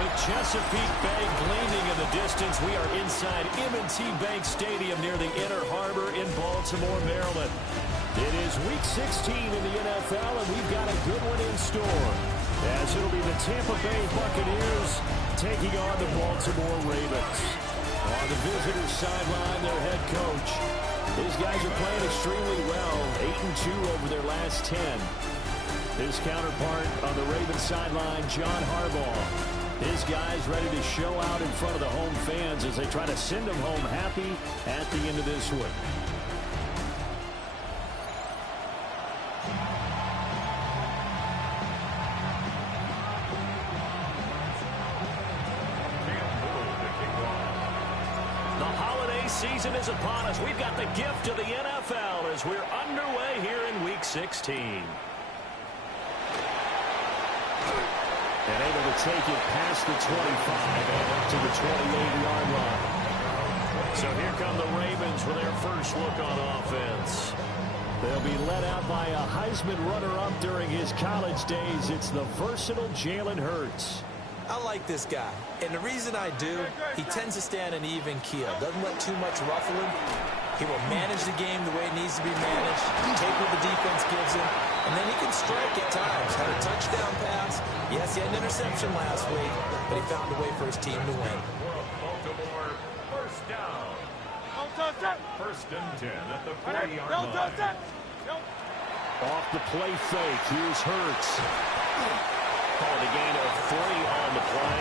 With Chesapeake Bay gleaming in the distance, we are inside M&T Bank Stadium near the Inner Harbor in Baltimore, Maryland. It is Week 16 in the NFL, and we've got a good one in store, as it'll be the Tampa Bay Buccaneers taking on the Baltimore Ravens. On the visitors' sideline, their head coach. These guys are playing extremely well, 8-2 over their last 10. His counterpart on the Ravens sideline, John Harbaugh. His guys ready to show out in front of the home fans as they try to send them home happy at the end of this week. Season is upon us. We've got the gift of the NFL as we're underway here in Week 16. And able to take it past the 25 and up to the 28-yard line. So here come the Ravens with their first look on offense. They'll be led out by a Heisman runner-up during his college days. It's the versatile Jalen Hurts. I like this guy, and the reason I do, he tends to stay on an even keel. Doesn't let too much ruffle him. He will manage the game the way it needs to be managed, take what the defense gives him, and then he can strike at times. Had a touchdown pass. Yes, he had an interception last week, but he found a way for his team to win. Baltimore, first down. First and 10 at the 40-yard line. Off the play fake, here's Hurts. Called a gain of 3 on the play,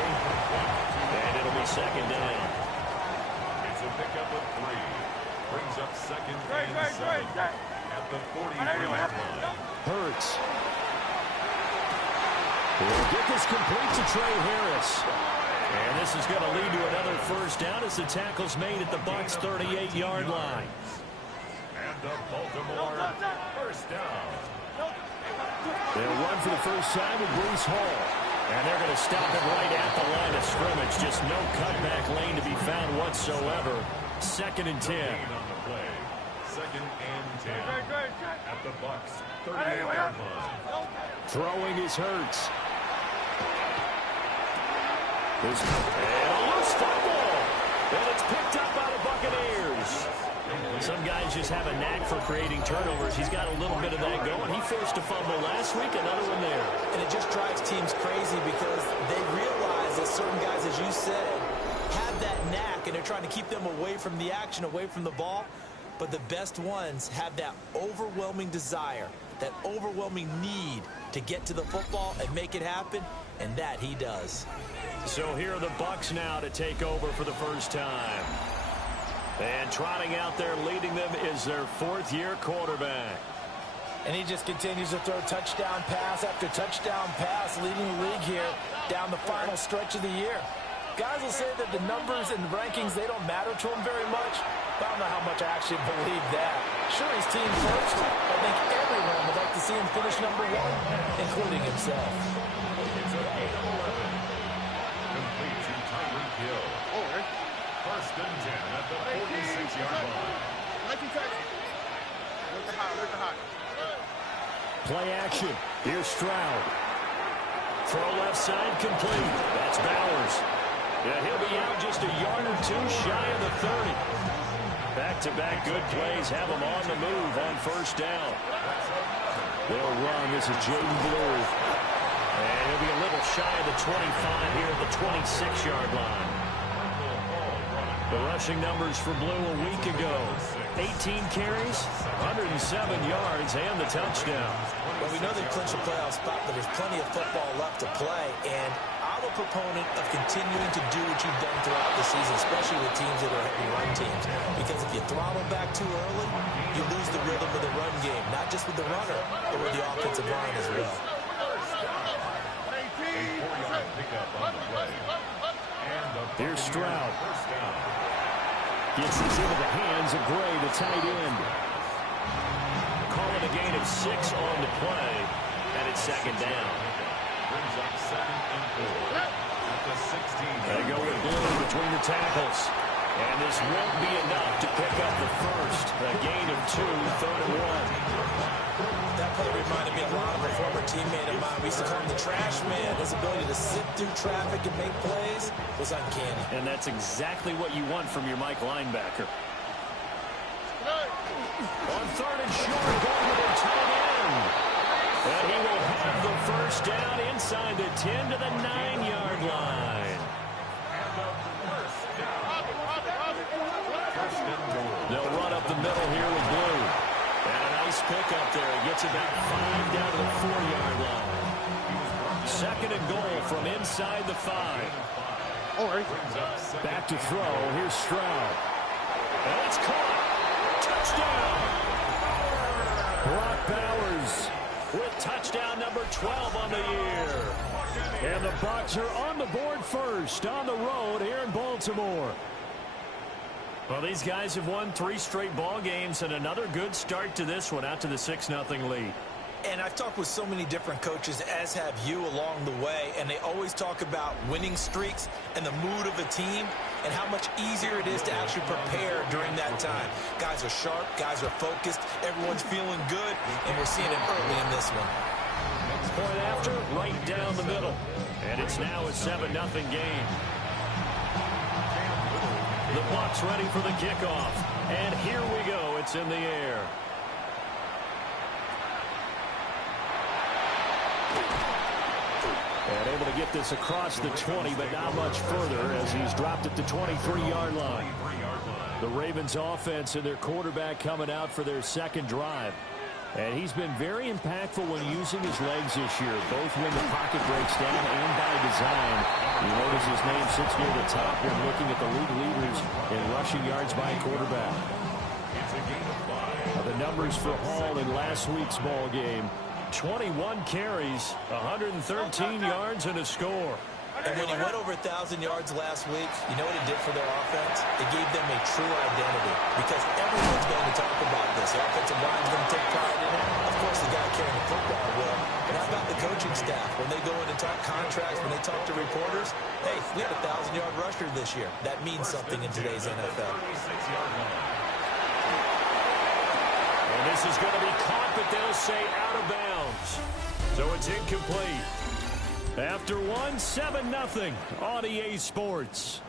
and it'll be second down. It's a pickup of 3. Brings up second and 7 at the 43-yard line. Hurts. He'll get this complete to Trey Harris. And this is going to lead to another first down as the tackle's made at the Bucs' 38-yard line. And the Baltimore first down. They'll run for the first time with Breece Hall. And they're going to stop him right at the line of scrimmage. Just no cutback lane to be found whatsoever. Second and 10. On the play. Second and 10 at the Bucs' 38-yard line. Throwing is Hurts. And a loose football. And it's picked up by the Buccaneers. Some guys just have a knack for creating turnovers. He's got a little bit of that going. He forced a fumble last week, another one there. And it just drives teams crazy because they realize that certain guys, as you said, have that knack, and they're trying to keep them away from the action, away from the ball. But the best ones have that overwhelming desire, that overwhelming need to get to the football and make it happen, and that he does. So here are the Bucs now to take over for the first time. And trotting out there leading them is their fourth-year quarterback. And he just continues to throw touchdown pass after touchdown pass, leading the league here down the final stretch of the year. Guys will say that the numbers and the rankings, they don't matter to him very much. But I don't know how much I actually believe that. Sure, he's team first. I think everyone would like to see him finish number 1, including himself. It's a 8-11. Complete to Tyreek Hill. First and 10 at the 46-yard line. Play action. Here's Stroud. Throw left side complete. That's Bowers. Yeah, he'll be out just a yard or 2 shy of the 30. Back-to-back good plays have him on the move on first down. They'll run. This is Jaden Blue. And he'll be a little shy of the 25 here at the 26-yard line. The rushing numbers for Blue a week ago. 18 carries, 107 yards, and the touchdown. Well, we know they clinched a playoff spot, but there's plenty of football left to play. And I'm a proponent of continuing to do what you've done throughout the season, especially with teams that are heavy run teams. Because if you throttle back too early, you lose the rhythm of the run game, not just with the runner, but with the offensive line as well. Here's Stroud. Gets this into the hands of Gray, the tight end. Calling a gain of 6 on the play, and it's second down. Brings up second and 4 at the 16. They go with Blue between the tackles. And this won't be enough to pick up the first. A gain of 2, 3rd and 1. That play reminded me a lot of a former teammate of mine. We used to call him the trash man. His ability to sit through traffic and make plays was uncanny. And that's exactly what you want from your Mike linebacker. On 3rd and short, going to the tight end. And he will have the first down inside the 10 to the 9-yard line. They'll run up the middle here with Blue. And a nice pickup there. He gets about 5 down to the 4-yard line. 2nd and goal from inside the 5. Back to throw. Here's Stroud. And it's caught. Touchdown. Brock Bowers with touchdown number 12 on the year. And the Bucs are on the board first on the road here in Baltimore. Well, these guys have won 3 straight ball games and another good start to this one out to the 6-0 lead. And I've talked with so many different coaches, as have you, along the way, and they always talk about winning streaks and the mood of a team and how much easier it is to actually prepare during that time. Guys are sharp, guys are focused, everyone's feeling good, and we're seeing it early in this one. Point after, right down the middle. And it's now a 7-0 game. The Bucs ready for the kickoff. And here we go. It's in the air. And able to get this across the 20, but not much further as he's dropped it to 23-yard line. The Ravens offense and their quarterback coming out for their 2nd drive. And he's been very impactful when using his legs this year, both when the pocket breaks down and by design. You notice his name sits near the top when looking at the league leaders in rushing yards by quarterback. The numbers for Hall in last week's ball game. 21 carries, 113 yards, and a score. And when he went over 1,000 yards last week, you know what it did for their offense? It gave them a true identity because everyone's going to talk about this. The offensive line's going to take pride in it. Of course, the guy carrying the football will. But how about the coaching staff? When they go in and talk contracts, when they talk to reporters, hey, we had a 1,000-yard rusher this year. That means something in today's NFL. And this is going to be caught, but they'll say out of bounds. So it's incomplete. After 7-0 on EA Sports.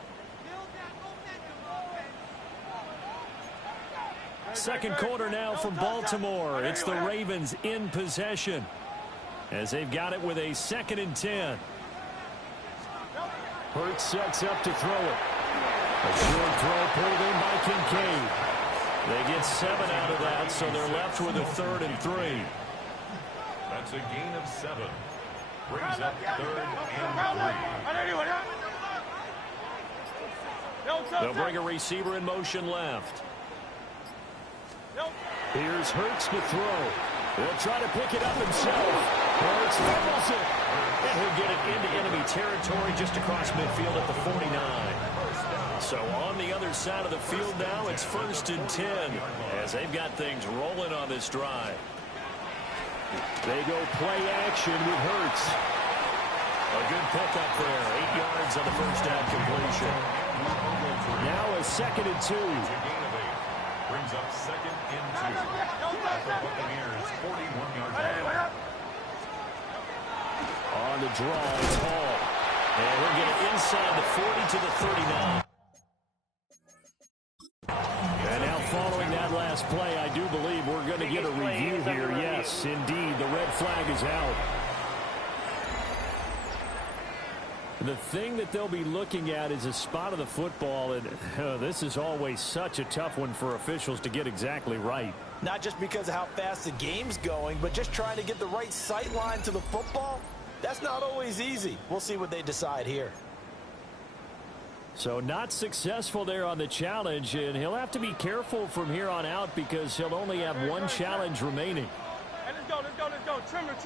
Second quarter now from Baltimore. It's the Ravens in possession as they've got it with a 2nd and 10. Hurts sets up to throw it. A short throw pulled in by Kincaid. They get 7 out of that, so they're left with a 3rd and 3. That's a gain of 7. Brings up 3rd and 3. They'll bring a receiver in motion left. Here's Hurts to throw. He'll try to pick it up himself. Hurts fumbles it. And he'll get it into enemy territory just across midfield at the 49. So on the other side of the field now, it's 1st and 10 as they've got things rolling on this drive. They go play action with Hurts. A good pickup there. 8 yards on the first down completion. Now a 2nd and 2. Brings up 2nd and 2. At the Buccaneers, 41-yard line. On the draw, it's Hall. And we'll get it inside the 40 to the 39. And now following that last play, I do believe we're going to get a review here. Yes, indeed, the red flag is out. The thing that they'll be looking at is a spot of the football, and this is always such a tough one for officials to get exactly right. Not just because of how fast the game's going, but just trying to get the right sight line to the football. That's not always easy. We'll see what they decide here. So not successful there on the challenge, and he'll have to be careful from here on out because he'll only have one challenge remaining. Hey, let's go. Trim it.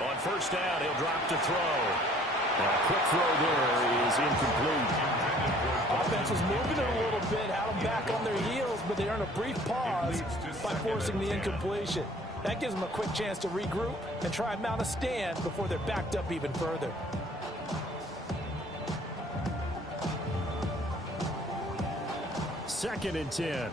On first down, he'll drop to throw. A quick throw there is incomplete. Offense was moving it a little bit, had them back on their heels, but they earned a brief pause by forcing the incompletion. That gives them a quick chance to regroup and try and mount a stand before they're backed up even further. Second and 10.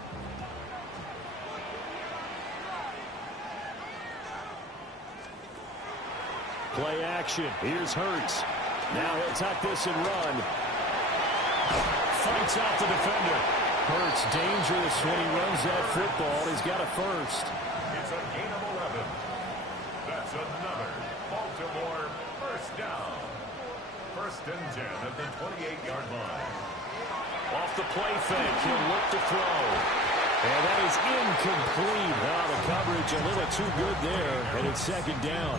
Play action. Here's Hurts. Now he'll tuck this and run. Fights out the defender. Hurts dangerous when he runs that football. He's got a first. It's a gain of 11. That's another Baltimore first down. First and 10 at the 28-yard line. Off the play fake, he'll look to throw. And that is incomplete. Now the coverage a little too good there, and it's second down.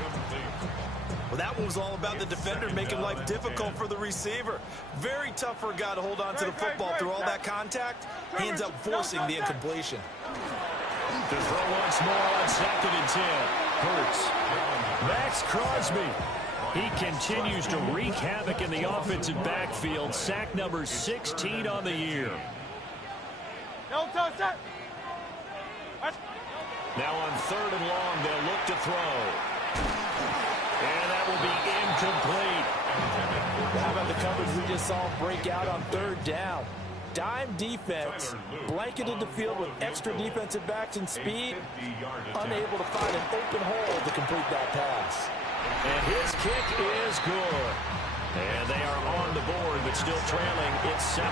Well, that one was all about the defender making life difficult for the receiver. Very tough for a guy to hold on to the football through all that contact. He ends up forcing the incompletion. To throw once more on second and 10. Hurts. Max Crosby. He continues to wreak havoc in the offensive backfield. Sack number 16 on the year. Now on third and long, they'll look to throw. And that will be incomplete. How about the coverage we just saw break out on third down? Dime defense, blanketed the field with extra defensive backs and speed, unable to find an open hole to complete that pass. And his kick is good. And they are on the board, but still trailing. It's 7-3.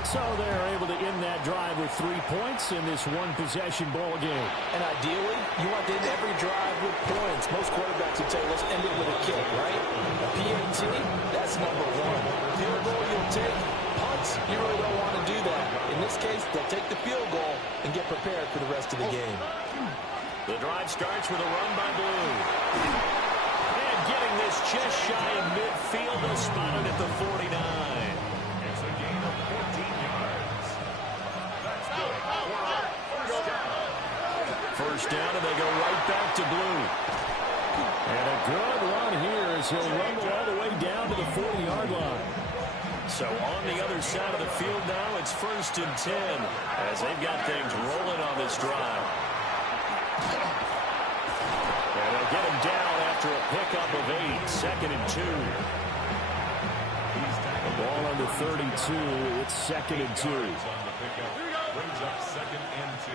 So they're able to end that drive with 3 points in this one-possession ball game. And ideally, you want to end every drive with points. Most quarterbacks would say, let's end it with a kick, right? A PAT, that's number one. Field goal you'll take. Punts, you really don't want to do that. In this case, they'll take the field goal and get prepared for the rest of the game. The drive starts with a run by Blue. And getting this just shy of midfield, they'll spot it at the 49. It's a gain of 14 yards. That's good. First down, and they go right back to Blue. And a good run here as he'll rumble all the way down to the 40-yard line. So on the other side of the field now, it's first and 10 as they've got things rolling on this drive. And they'll get him down after a pickup of 8, second and 2. The ball on the 32, it's second and 2. Brings up second and 2.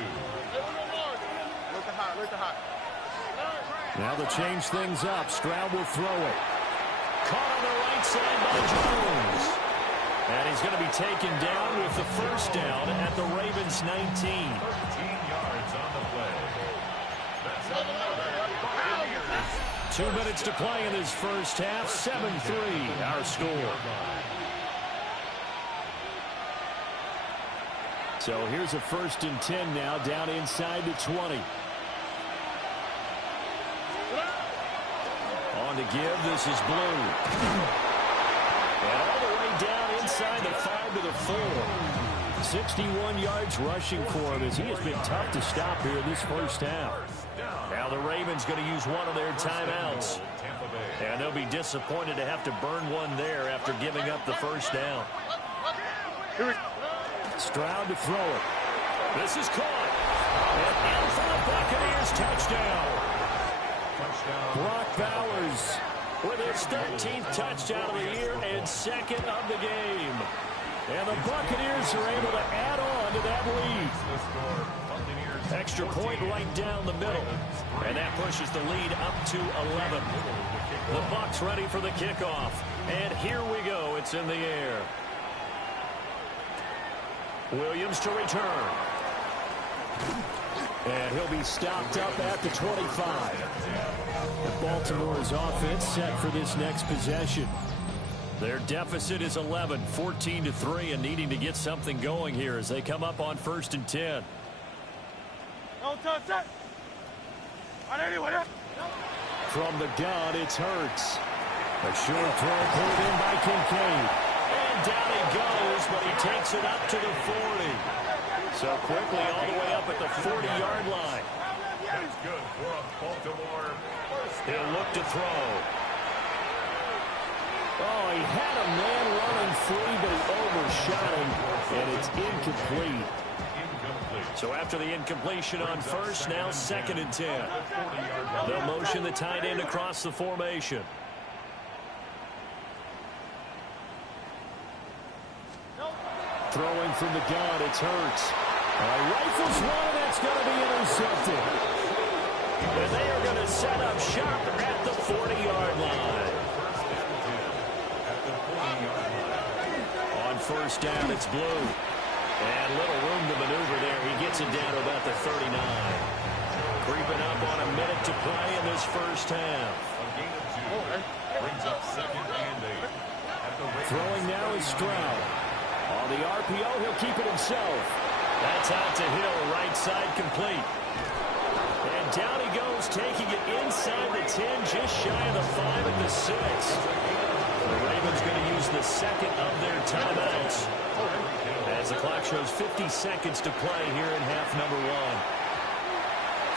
Now they'll change things up. Stroud will throw it. Caught on the right side by Jones. And he's going to be taken down with the first down at the Ravens 19. 13 yards on the play. That's another. 2 minutes to play in this first half. 7-3 our score. So here's a first and 10 now down inside the 20. On to give. This is Blue. And all the way down inside the 5 to the 4. 61 yards rushing for him as he has been tough to stop here in this first half. Now the Ravens going to use one of their timeouts. And they'll be disappointed to have to burn one there after giving up the first down. Stroud to throw it. This is caught. And in for the Buccaneers touchdown. Brock Bowers with his 13th touchdown of the year and second of the game. And the Buccaneers are able to add on to that lead. Extra point right down the middle. And that pushes the lead up to 11. The Bucs ready for the kickoff. And here we go. It's in the air. Williams to return. And he'll be stopped up at the 25. Baltimore's offense set for this next possession. Their deficit is 11, 14-3, and needing to get something going here as they come up on first and 10. From the gun, it's Hurts. A short throw pulled in by Kincaid. And down he goes, but he takes it up to the 40. So quickly all the way up at the 40-yard line. That's good for a Baltimore. He'll look to throw. Oh, he had a man running free, but he overshot him, and it's incomplete. So after the incompletion on first, now second and 10. They'll motion the tight end across the formation. Throwing from the gun, it's Hurts. Rifles one, that's going to be intercepted. And they are going to set up shop at the 40-yard line. On first down, it's Blue. And little room to maneuver there. He gets it down to about the 39. Creeping up on a minute to play in this first half. A gain of 2. Brings up second and 8. Throwing now is Stroud. On the RPO, he'll keep it himself. That's out to Hill, right side complete. And down he goes, taking it inside the 10, just shy of the 5 at the 6. The Ravens going to use the second of their timeouts as the clock shows 50 seconds to play here in half number 1.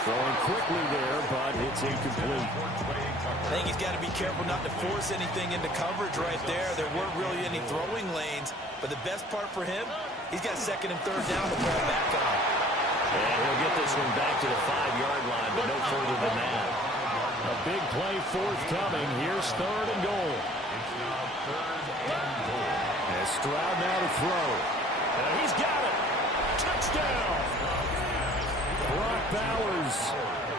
Throwing quickly there, but it's incomplete. I think he's got to be careful not to force anything into coverage right there. There weren't really any throwing lanes, but the best part for him, he's got second and third down to fall back on. And he'll get this one back to the 5-yard line, but no further than that. A big play forthcoming. Here's third and goal. And Stroud now to throw. And he's got it. Touchdown. Brock Bowers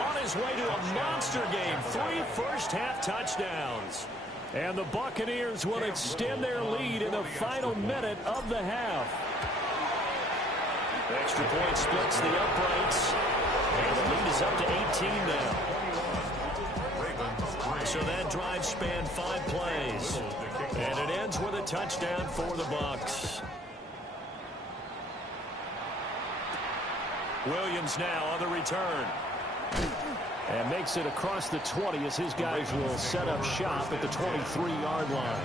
on his way to a monster game. 3 first-half touchdowns. And the Buccaneers will extend their lead in the final minute of the half. Extra point splits the uprights. And the lead is up to 18 now. So that drive spanned 5 plays. And it ends with a touchdown for the Bucs. Williams now on the return. And makes it across the 20 as his guys will set up shop at the 23-yard line.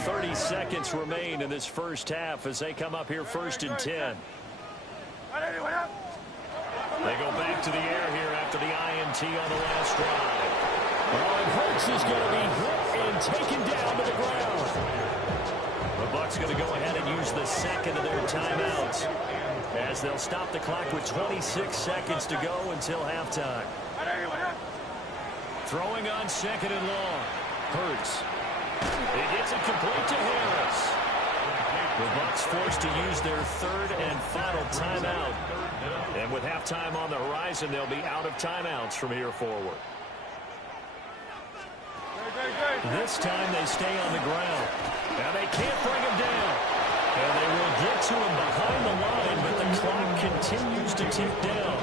30 seconds remain in this first half as they come up here first and 10. They go back to the air here after the INT on the last drive. Oh, and Hurts is going to be hit and taken down to the ground. The Bucs going to go ahead and use the second of their timeouts as they'll stop the clock with 26 seconds to go until halftime. Throwing on second and long. Hurts. He gets it complete to Harris. The Bucs forced to use their third and final timeout. And with halftime on the horizon, they'll be out of timeouts from here forward. This time they stay on the ground. Now they can't bring him down. And they will get to him behind the line, but the clock continues to tick down.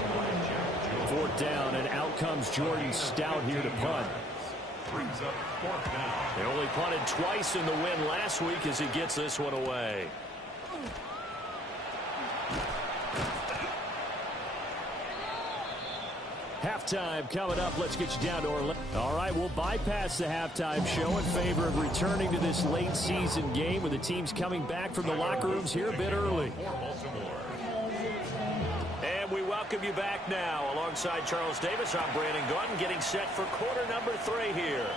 4th down, and out comes Jordan Stout here to punt. Brings up 4th down. They only punted twice in the win last week as he gets this one away. Halftime coming up. Let's get you down to Orlando. All right, we'll bypass the halftime show in favor of returning to this late season game with the teams coming back from the locker rooms here a bit early. And we welcome you back now. Alongside Charles Davis, I'm Brandon Gordon, getting set for quarter number 3 here.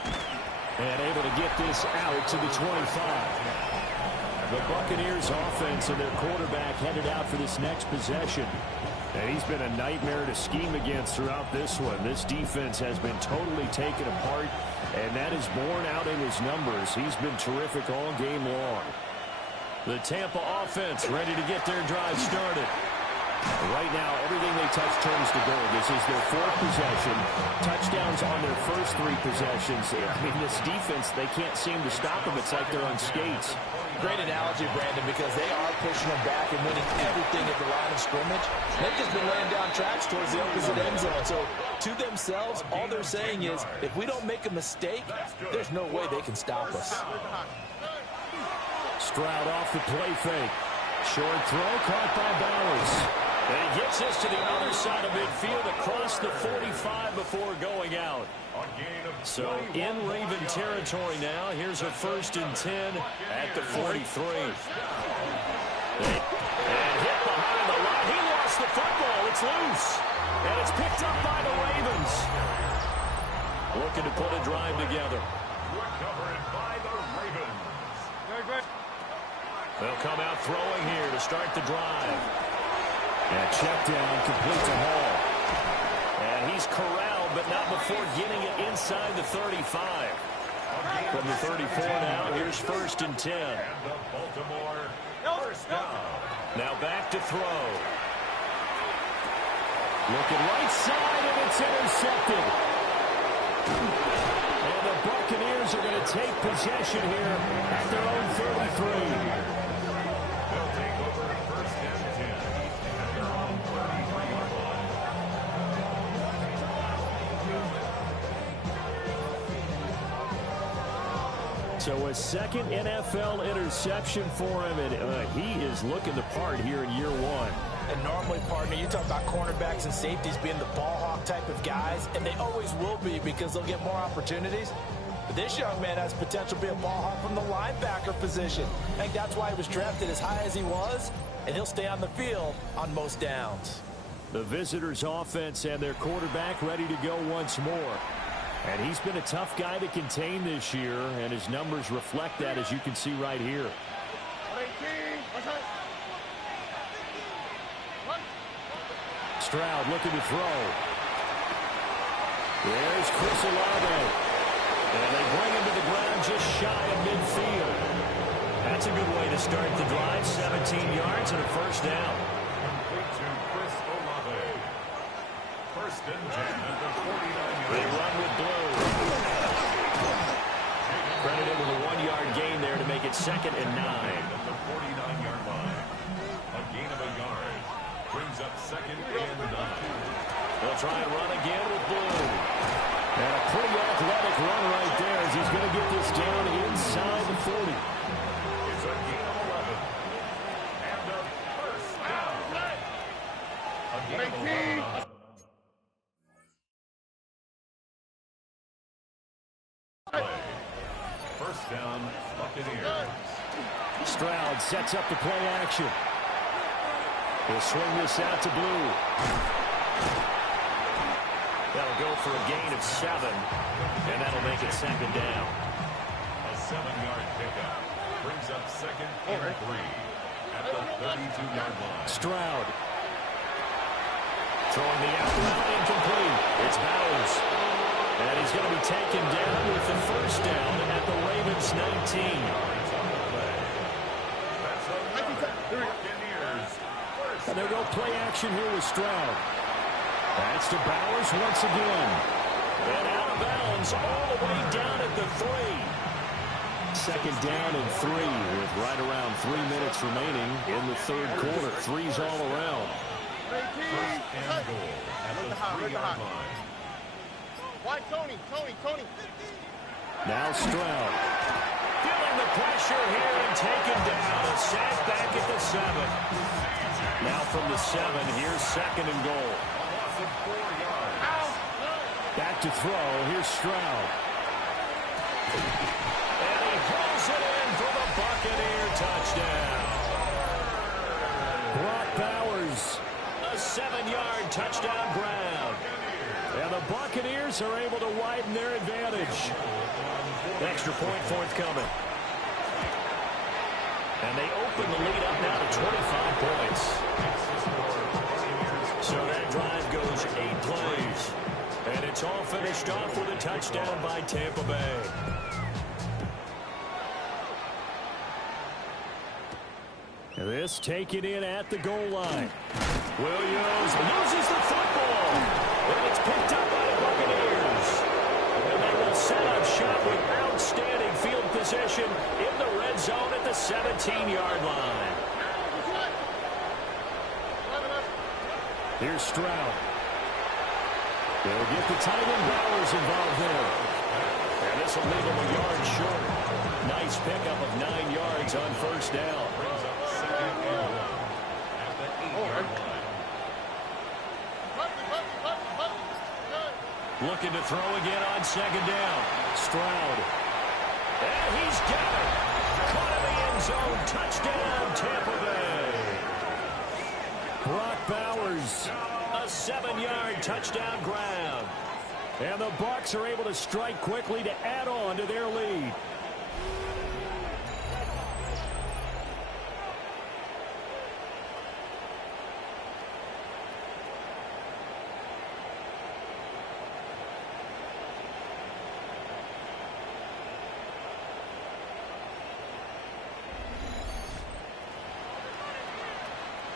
And able to get this out to the 25. The Buccaneers offense and their quarterback headed out for this next possession. And he's been a nightmare to scheme against throughout this one. This defense has been totally taken apart, and that is borne out in his numbers. He's been terrific all game long. The Tampa offense ready to get their drive started. Right now, everything they touch turns to gold. This is their 4th possession. Touchdowns on their first 3 possessions. I mean, this defense, they can't seem to stop them. It's like they're on skates. Great analogy, Brandon, because they are pushing them back and winning everything at the line of scrimmage. They've just been laying down tracks towards the opposite end zone. So to themselves, all they're saying is, if we don't make a mistake, there's no way they can stop us. Stroud off the play fake. Short throw caught by Bowers. And he gets this to the other side of midfield across the 45 before going out. So in Raven territory now. Here's a 1st and 10 at the 43. And hit behind the line. He lost the football. It's loose. And it's picked up by the Ravens. Looking to put a drive together. Recovered by the Ravens. They'll come out throwing here to start the drive. And check down complete to Hall. And he's corralled, but not before getting it inside the 35. From the 34 now, here's 1st and 10. And the Baltimore first down. Now back to throw. Looking right side, and it's intercepted. And the Buccaneers are going to take possession here at their own 33. They'll take over first and 10 at their own 33-yard line. So a second NFL interception for him, and he is looking the part here in year one. And normally, partner, you talk about cornerbacks and safeties being the ball hawk type of guys, and they always will be because they'll get more opportunities. But this young man has potential to be a ball hawk from the linebacker position. I think that's why he was drafted as high as he was, and he'll stay on the field on most downs. The visitors' offense and their quarterback ready to go once more. And he's been a tough guy to contain this year, and his numbers reflect that, as you can see right here. Stroud looking to throw. There's Chris Olave. And they bring him to the ground just shy of midfield. That's a good way to start the drive. 17 yards and a first down. Complete to Chris Olave. First and 10 at the 49-yard They run with blue. Credited with a 1-yard gain there to make it 2nd and 9. At the 49-yard line. A gain of a yard. Brings up 2nd and 9. They'll try and run again with blue. And a pretty athletic run right there as he's going to get this down inside the 40. It's a gain of 11. And a first down. A gain of 11. First down, Buccaneers. Stroud sets up the play action. He'll swing this out to blue. That'll go for a gain of 7, and that'll make it 2nd down. A 7-yard pickup brings up 2nd and 3 at the 32-yard line. Stroud throwing the out route, incomplete. It's Bowers. And he's going to be taken down with the first down at the Ravens 19. And they'll go play action here with Stroud. That's to Bowers once again. And out of bounds all the way down at the 3. 2nd down and 3 with right around 3 minutes remaining in the 3rd quarter. 3's all around. First and goal at the 3-yard line. Why, Tony? Now Stroud. Feeling the pressure here and taken down. A sack back at the 7. Now from the 7, here's 2nd and goal. Back to throw. Here's Stroud. And he pulls it in for the Buccaneer touchdown. Brock Bowers, a 7-yard touchdown ground. And the Buccaneers are able to widen their advantage. Extra point forthcoming. And they open the lead up now to 25 points. So that drive goes 8 plays. And it's all finished off with a touchdown by Tampa Bay. This taken in at the goal line. Williams loses the football. And it's picked up by the Buccaneers. And they will set up shop with outstanding field position in the red zone at the 17-yard line. Here's Stroud. They'll get the tight end Bowers involved there. And this will leave him a yard short. Nice pickup of 9 yards on first down. Brings up 2nd and 1 at the 8-yard line. Looking to throw again on 2nd down. Stroud. And he's got it. Caught in the end zone. Touchdown, Tampa Bay. Brock Bowers, a 7-yard touchdown ground. And the Bucs are able to strike quickly to add on to their lead.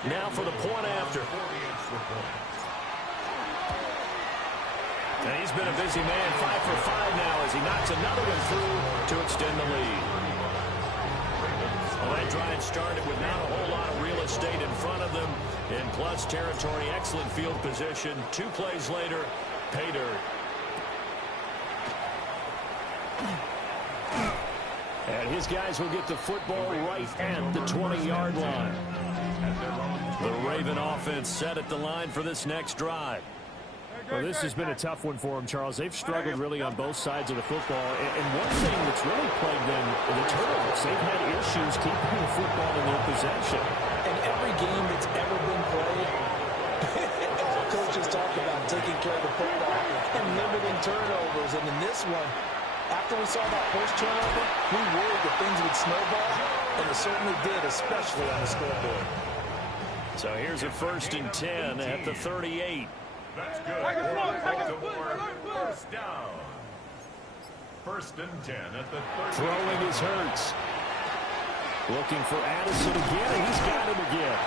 Now for the point after. 40 extra points. been a busy man. 5 for 5 now as he knocks another one through to extend the lead. Well, that drive started with not a whole lot of real estate in front of them. In plus territory, excellent field position. 2 plays later, pay dirt. And his guys will get the football right at the 20-yard line. The Raven offense set at the line for this next drive. Well, this has been a tough one for them, Charles. They've struggled really on both sides of the football. And one thing that's really plagued them, the turnovers. They've had issues keeping the football in their possession. And every game that's ever been played, all coaches talk about taking care of the football and limiting turnovers. And in this one, after we saw that first turnover, we worried that things would snowball, and it certainly did, especially on the scoreboard. So here's a 1st and 10 at the 38. That's good. Baltimore, first down. 1st and 10 at the 38. Throwing is Hurts. Looking for Addison again, and he's got him again.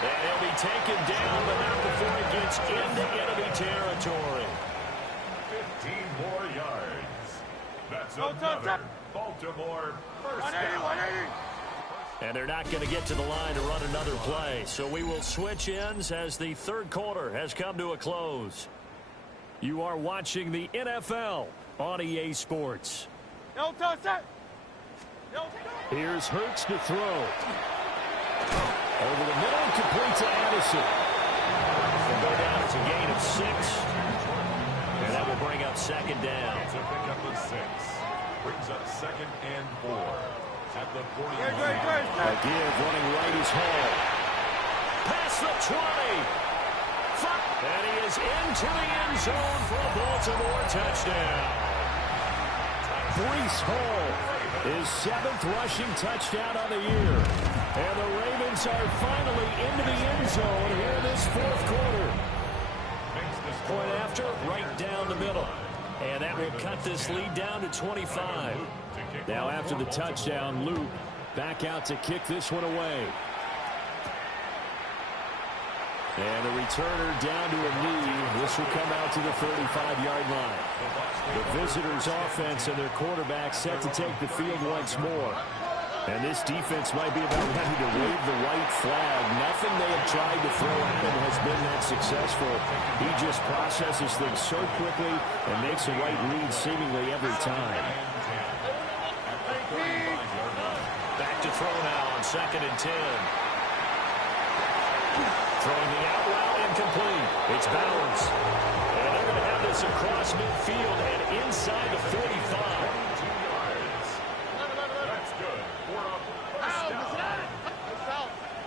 And he'll be taken down, but not before he gets into enemy territory. 15 more yards. That's another Baltimore first down. And they're not going to get to the line to run another play. So we will switch ends as the 3rd quarter has come to a close. You are watching the NFL on EA Sports. Here's Hurts to throw. Over the middle, complete to Addison. Will go down. It's a gain of 6. And that will bring up 2nd down. It's a pickup of 6. Brings up 2nd and 4. At the 40. A give running right is Hall. Past the 20. And he is into the end zone for a Baltimore touchdown. Breece Hall, his 7th rushing touchdown on the year. And the Ravens are finally into the end zone here in this 4th quarter. Point after, right down the middle. And that will cut this lead down to 25. Now after the touchdown, Luke back out to kick this one away. And the returner down to a knee. This will come out to the 35-yard line. The visitors' offense and their quarterback set to take the field once more. And this defense might be about ready to wave the white flag. Nothing they have tried to throw at him has been that successful. He just processes things so quickly and makes the right read seemingly every time. Back to throw now on 2nd and 10. Throwing the out route incomplete. It's Bowers. And they're going to have this across midfield and inside the 45. That's good. For a first down.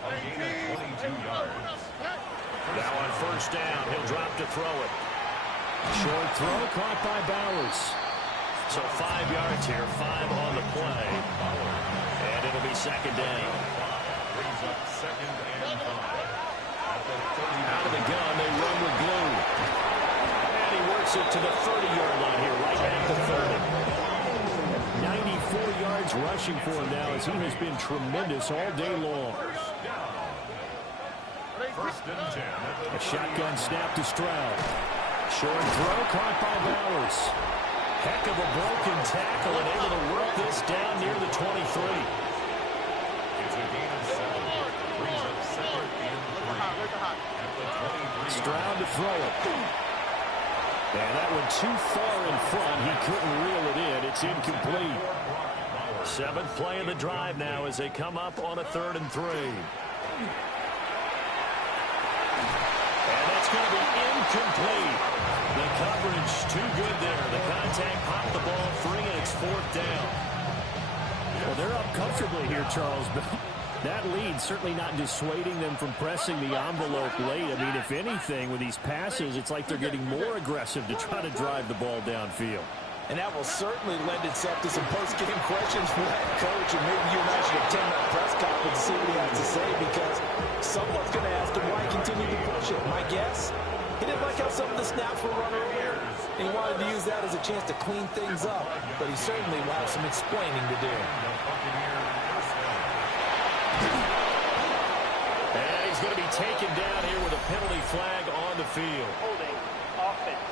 A gain of 22 yards. Now on 1st down, he'll drop to throw it. Short throw caught by Bowers. So 5 yards here, 5 on the play. And it'll be 2nd down. Brings up 2nd and 5. Out of the gun, they run with glue. And he works it to the 30-yard line here, right at the 30. 94 yards rushing for him now as he has been tremendous all day long. 1st and 10. A shotgun snap to Stroud. Short throw caught by Bowers. Heck of a broken tackle and able to work this down near the 23. It's a gain of 7. Brings up 2nd and 3. At the 23. Stroud to throw it. And that one too far in front. He couldn't reel it in. It's incomplete. 7th play of the drive now as they come up on a 3rd and 3. And that's going to be incomplete. The coverage too good there. The contact popped the ball free, and it's 4th down. Well, they're up comfortably here, Charles, but that lead certainly not dissuading them from pressing the envelope late. I mean, if anything, with these passes, it's like they're getting more aggressive to try to drive the ball downfield. And that will certainly lend itself to some post-game questions for that coach. And maybe you and I should attend that press conference to see what he has to say, because someone's going to ask him why he continued to push it. My guess, he didn't like how some of the snaps were run earlier, and he wanted to use that as a chance to clean things up. But he certainly will have some explaining to do. And he's going to be taken down here with a penalty flag on the field. Holding offense.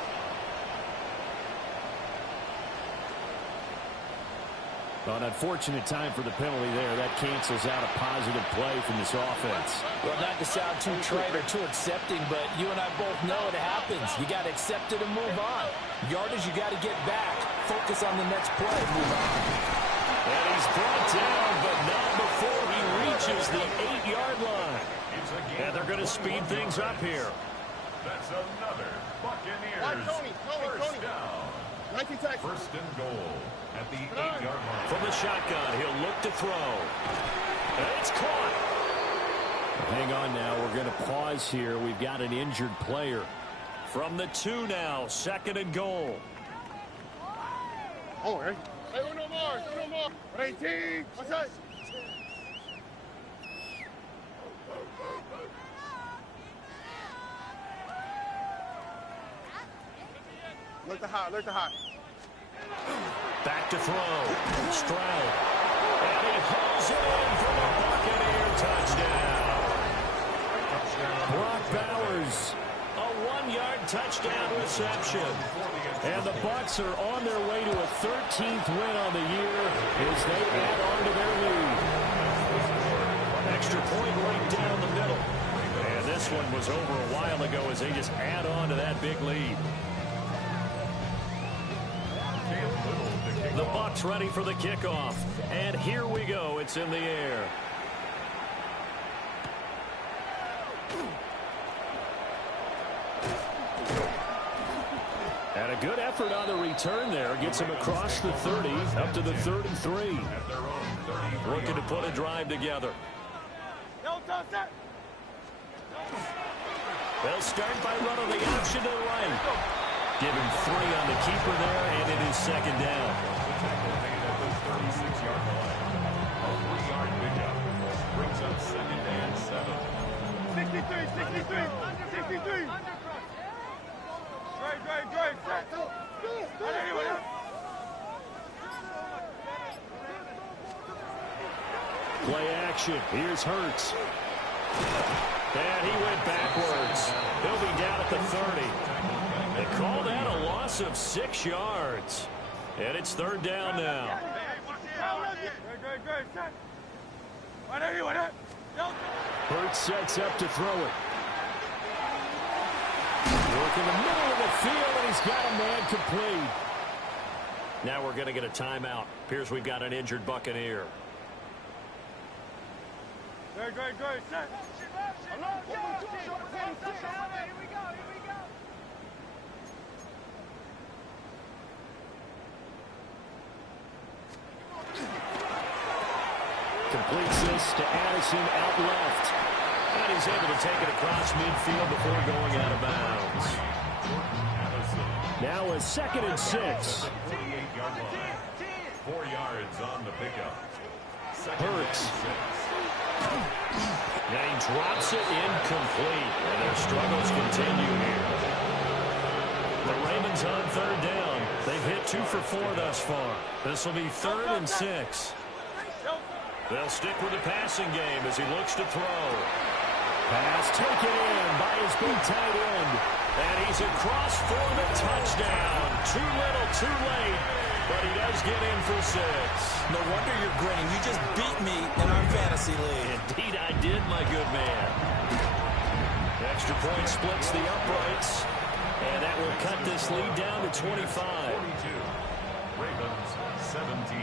An unfortunate time for the penalty there. That cancels out a positive play from this offense. Well, not to sound too trite or too accepting, but you and I both know it happens. You got to accept it and move on. Yardage, you got to get back. Focus on the next play. Move on. And he's brought down, but not before he reaches the 8-yard line. And they're going to speed things up here. That's another Buccaneers. Why, Tony, First down. 19 tackles. First and goal at the 8-yard line. From the shotgun, he'll look to throw. And it's caught. Hang on now. We're going to pause here. We've got an injured player. From the 2 now, second and goal. Oh, hey. Hey, uno more. 18. What's that? Look the hot. Back to throw. Stroud. And he hauls it in for a Buccaneer touchdown. Brock Bowers, a 1-yard touchdown reception. And the Bucs are on their way to a 13th win on the year as they add on to their lead. Extra point right down the middle. And this one was over a while ago as they just add on to that big lead. The Bucs ready for the kickoff. And here we go. It's in the air. And a good effort on the return there. Gets him across the 30, up to the 3rd and 3. Looking to put a drive together. They'll start by running the option to the right. Give him 3 on the keeper there, and it is second down. A 3-yard pickup brings up second and 7. 63. Drive. Play action. Here's Hurts. And he went backwards. He'll be down at the 30. They call that a loss of 6 yards. And it's 3rd down now. Hurts sets up to throw it. Work in the middle of the field, and he's got a man complete. Now we're going to get a timeout. Appears we've got an injured Buccaneer. Good. Set. Completes this to Addison out left. And he's able to take it across midfield before going out of bounds. Now a 2nd and 6. 48-yard line. 4 yards on the pickup. Hurts. And he drops it incomplete. And their struggles continue here. The Ravens on 3rd down. They've hit 2 for 4 thus far. This will be 3rd and 6. They'll stick with the passing game as he looks to throw. Pass taken in by his big tight end. And he's across for the touchdown. Too little, too late. But he does get in for 6. No wonder you're grinning. You just beat me in our fantasy league. Indeed I did, my good man. Extra point splits the uprights. And that will cut this lead down to 25. 42. Ravens 17.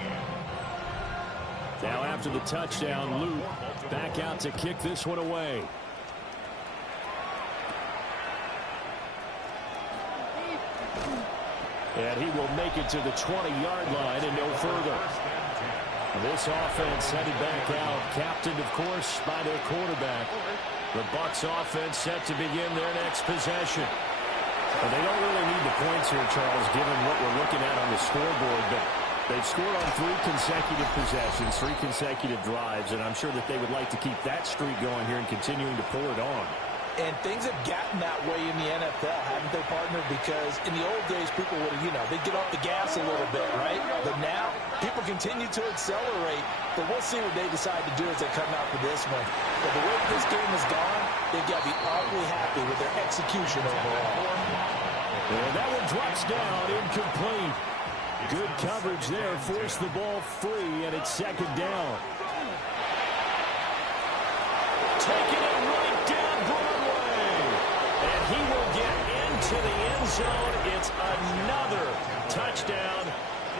Now after the touchdown, Luke back out to kick this one away. And he will make it to the 20-yard line and no further. This offense headed back out, captained, of course, by their quarterback. The Bucs offense set to begin their next possession. Well, they don't really need the points here, Charles, given what we're looking at on the scoreboard, but they've scored on 3 consecutive possessions, 3 consecutive drives, and I'm sure that they would like to keep that streak going here and continuing to pour it on. And things have gotten that way in the NFL, haven't they, partner? Because in the old days, people would, they'd get off the gas a little bit, right? But now, people continue to accelerate. But we'll see what they decide to do as they come out for this one. But the way this game has gone, they've got to be awfully happy with their execution overall. And that one drops down incomplete. Good coverage there. Forced the ball free, and it's second down. Taking it right down Broadway. And he will get into the end zone. It's another touchdown.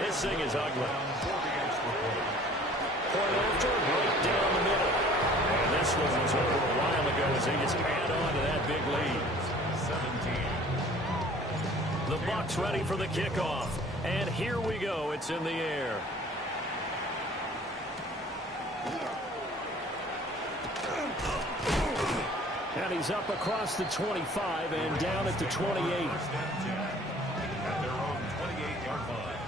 This thing is ugly. Point after, right down the middle. And this one was over a while ago as they just add on to that big lead. 17. The Bucs ready for the kickoff. And here we go. It's in the air. And he's up across the 25 and down at the 28. At their own 28-yard line.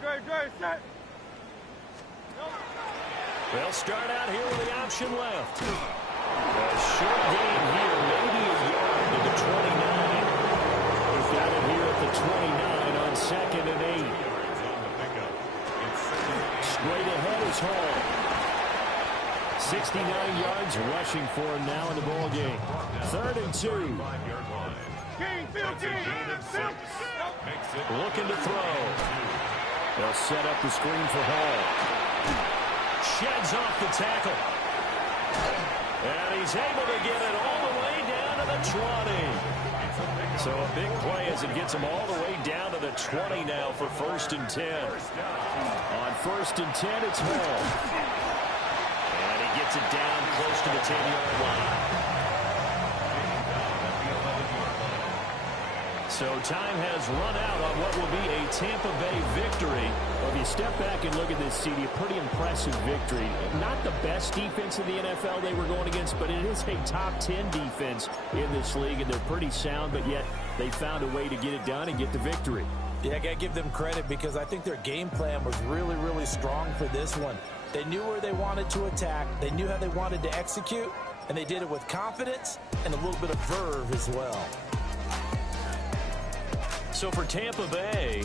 Great, set. They'll start out here with the option left. A short gain here, maybe a yard to the 29. We've got it here at the 29 on 2nd and 8. Straight ahead is Hall. 69 yards rushing for him now in the ball game. 3rd and 2. Looking to throw. They'll set up the screen for Hall. Sheds off the tackle. And he's able to get it all the way down to the 20. So a big play as it gets him all the way down to the 20 now for 1st and 10. On 1st and 10, it's Hall. And he gets it down close to the 10-yard line. So time has run out on what will be a Tampa Bay victory. Well, if you step back and look at this, CD, a pretty impressive victory. Not the best defense in the NFL they were going against, but it is a top 10 defense in this league, and they're pretty sound, but yet they found a way to get it done and get the victory. Yeah, I got to give them credit because I think their game plan was really, really strong for this one. They knew where they wanted to attack. They knew how they wanted to execute, and they did it with confidence and a little bit of verve as well. So for Tampa Bay,